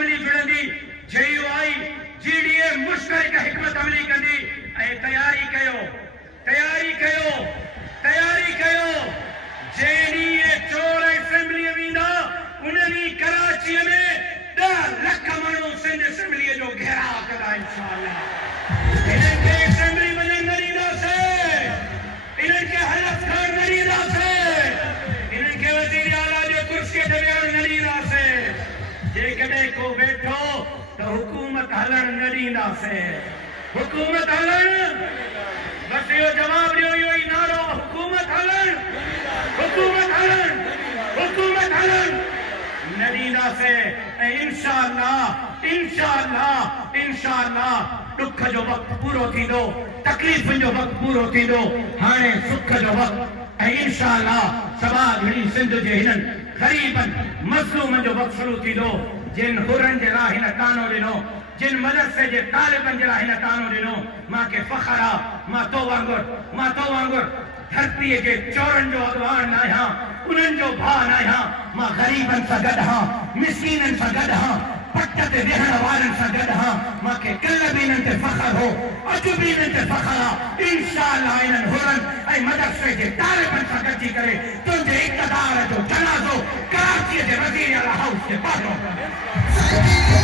अमली जुड़ंदी JUI GDA मुश्तरक हिकमत अमली कंदी ऐं तयारी कयो जेडी चोर असेंबली वेंदा उन्हनि कराची में 10 लाख माण्हू सिंध असेंबली जो घेराव कंदा इंशाअल्लाह इनके असेंबली में न ॾींदासीं इनके हलफ खण न ॾींदासीं इनके वज़ीर आला जो कुर्सी ते वेहण न ॾींदासीं जेकॾहिं को वेठो त हुकूमत हलण न ॾींदासीं हुकूमत हलण बस यो जवाब ॾियो इहो ई नारो हुकूमत हलण न ॾींदासीं ऐं इंशाअल्लाह दुख जो वक़्तु पूरो थींदो तकलीफ़ुनि जो वक़्तु पूरो थींदो हाणे सुख जो वक़्तु ऐं इंशाअल्लाह सभा घणी सिंध जे हिननि ग़रीबनि मज़लूमनि जो वक़्तु शुरू थींदो जिन हुरनि जे लाइ हिन तानो ॾिनो जिन मदरसे जे तालिबनि जे लाइ हिन तानो ॾिनो मूंखे फ़ख़्रु आहे मां तो वांगुरु धरतीअ जे चोरनि जो अॻवान न आहियां उन्हनि जो भाउ न आहियां मां ग़रीबनि सां गॾु आहियां मिस्कीननि सां गॾु आहियां पट ते वेहण वारनि सां गॾु आहियां मूंखे कल्ह बि इन्हनि ते फ़ख़्रु हो अॼु बि इन्हनि ते फ़ख़्रु आहे इंशाअल्लाह इन्हनि हुरनि ऐं मदरसे जे तालिबनि सां गॾिजी करे तुंहिंजे इक़्तिदार जो जनाज़ो कराचीअ जे वज़ीर आला हाउस ते पढ़ो